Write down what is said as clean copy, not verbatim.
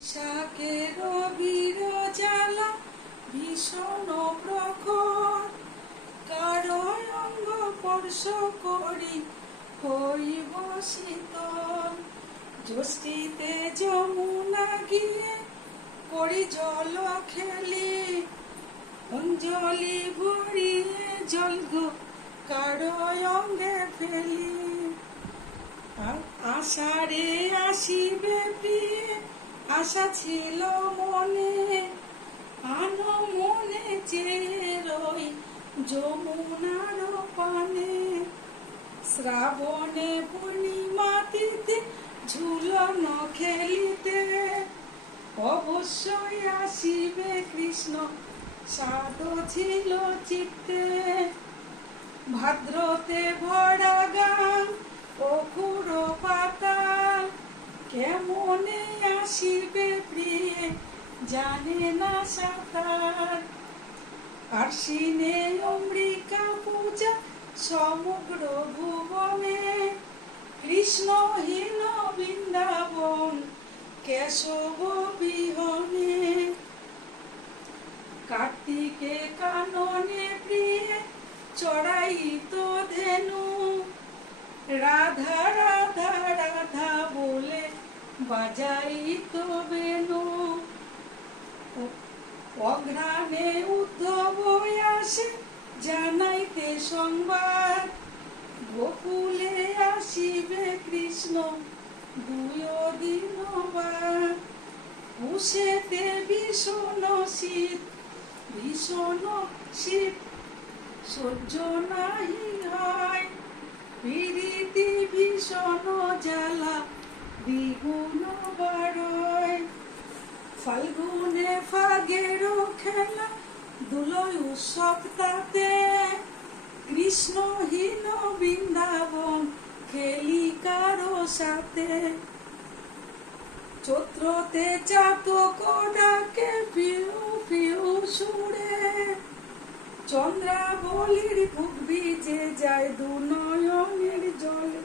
শাকের বিরজালা ভীষণ প্রখর, কারো অঙ্গ স্পর্শ করি হইব শীতল। জ্যোষ্ঠীতে যমুনা গিয়ে করি জল খেলি, অঞ্জলি ভরিয়ে জল কারো অঙ্গে ফেলি। আষাঢ়ে আসিবে প্রিয়ে আশা ছিল মনে, আনো মনে চেয়ে রই যমুনার পানে। শ্রাবণে পূর্ণিমা তিথি ঝুলন খেলিতে, অবশ্যই আসিবে কৃষ্ণ সাধ ছিল চিত্তে। ভাদ্রতে ভরা গান অকুর পাতাল, কেমনে আসিবে প্রিয়ে জানে না সাঁতার। আশ্বিনে অমৃকা পূজা সমগ্র ভুবনে, কৃষ্ণহীন বৃন্দাবন কেশব বিহনে। কার্তিকে কাননে প্রিয়ে চড়াইত ধেনু, রাধা রাধা রাধা বলে বাজাইত বেনু। অঘ্রাণে উদ্ধব আসে জানাইতে সংবাদ, গোকুলে আসিবে কৃষ্ণ দুই দিন বাদ। পুষেতে ভীষণ শীত সহ্য নাহি হয়, প্রীতি ভীষণ জ্বালা দ্বিগুণ বাড়য়। ফাল্গুনে ফাগের খেলা দুলয় উৎসব তাতে, কৃষ্ণহীন বৃন্দাবন খেলি কারো সাথে। চৈত্রতে চাতক ডাকে পিউ পিউ সুরে, চন্দ্রাবলীর বুক ভিজে যায় দু নয়নের জলে।